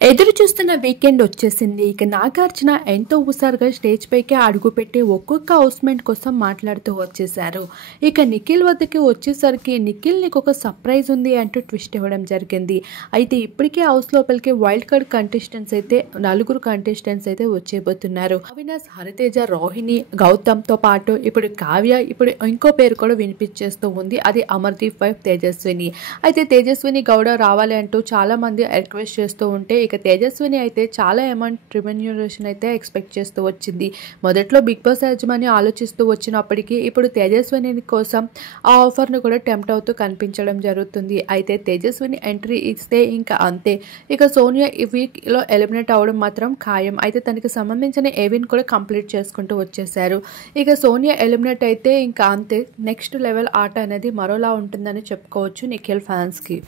ఎదురు చూస్తున్న వీకెండ్ వచ్చేసింది. ఇక నాగార్జున ఎంతో హుషారుగా స్టేజ్ పైకి అడుగుపెట్టి ఒక్కొక్క హౌస్‌మేట్ కోసం మాట్లాడుతూ వచ్చేశారు. ఇక నిఖిల్ వద్దకి వచ్చేసరికి నిఖిల్ నీకొక సర్ప్రైజ్ ఉంది అంటూ ట్విస్ట్ ఇవ్వడం జరిగింది. అయితే ఇప్పటికే హౌస్ లోపలికి వైల్డ్ కార్డ్ కంటెస్టెంట్స్ అయితే నలుగురు కంటెస్టెంట్స్ అయితే వచ్చేయబోతున్నారు. అవినాష్, హరితేజ, రోహిణి, గౌతమ్‌తో పాటు ఇప్పుడు కావ్య, ఇప్పుడు ఇంకో పేరు కూడా వినిపించేస్తూ ఉంది. అది అమర్దీప్ వైఫ్ తేజస్విని. అయితే తేజస్విని గౌడ రావాలి అంటూ చాలా మంది రిక్వెస్ట్ చేస్తూ ఉంటే ఇక తేజస్విని అయితే చాలా అమౌంట్ రెమ్యునరేషన్ అయితే ఎక్స్పెక్ట్ చేస్తూ వచ్చింది. మొదట్లో బిగ్ బాస్ యాజమాన్యం ఆలోచిస్తూ వచ్చినప్పటికీ ఇప్పుడు తేజస్విని కోసం ఆ ఆఫర్ను కూడా టెంప్ట్ అవుతూ కనిపించడం జరుగుతుంది. అయితే తేజస్విని ఎంట్రీ ఇస్తే ఇంకా అంతే. ఇక సోనియా ఈ వీక్లో ఎలిమినేట్ అవ్వడం మాత్రం ఖాయం. అయితే తనకి సంబంధించిన ఏవిన్ కూడా కంప్లీట్ చేసుకుంటూ వచ్చేసారు. ఇక సోనియా ఎలిమినేట్ అయితే ఇంకా అంతే. నెక్స్ట్ లెవెల్ ఆట అనేది మరోలా ఉంటుందని చెప్పుకోవచ్చు నిఖిల్ ఫ్యాన్స్కి.